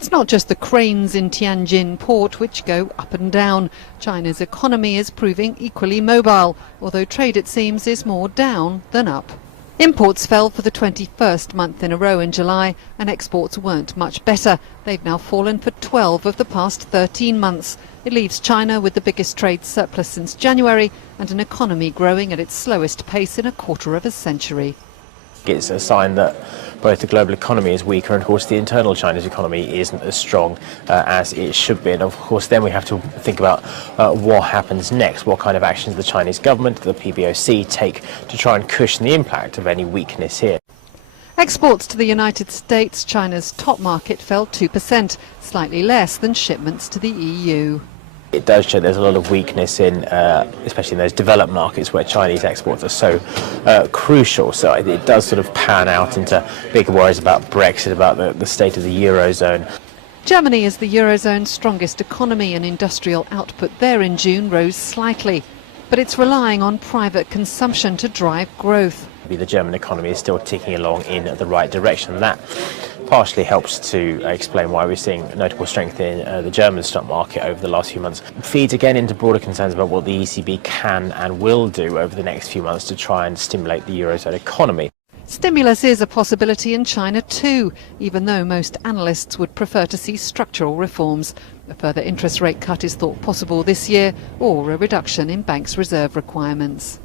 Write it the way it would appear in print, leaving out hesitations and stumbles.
It's not just the cranes in Tianjin port which go up and down. China's economy is proving equally mobile, although trade, it seems, is more down than up. Imports fell for the 21st month in a row in July, and exports weren't much better. They've now fallen for 12 of the past 13 months. It leaves China with the biggest trade surplus since January and an economy growing at its slowest pace in a quarter of a century. It's a sign that both the global economy is weaker and, of course, the internal Chinese economy isn't as strong as it should be. And, of course, then we have to think about what happens next, what kind of actions the Chinese government, the PBOC, take to try and cushion the impact of any weakness here. Exports to the United States, China's top market, fell 2%, slightly less than shipments to the EU. It does show there's a lot of weakness in, especially in those developed markets where Chinese exports are so crucial. So it does sort of pan out into bigger worries about Brexit, about the state of the Eurozone. Germany is the Eurozone's strongest economy, and industrial output there in June rose slightly. But it's relying on private consumption to drive growth. The German economy is still ticking along in the right direction. That partially helps to explain why we're seeing notable strength in the German stock market over the last few months. Feeds again into broader concerns about what the ECB can and will do over the next few months to try and stimulate the Eurozone economy. Stimulus is a possibility in China too, even though most analysts would prefer to see structural reforms. A further interest rate cut is thought possible this year, or a reduction in banks' reserve requirements.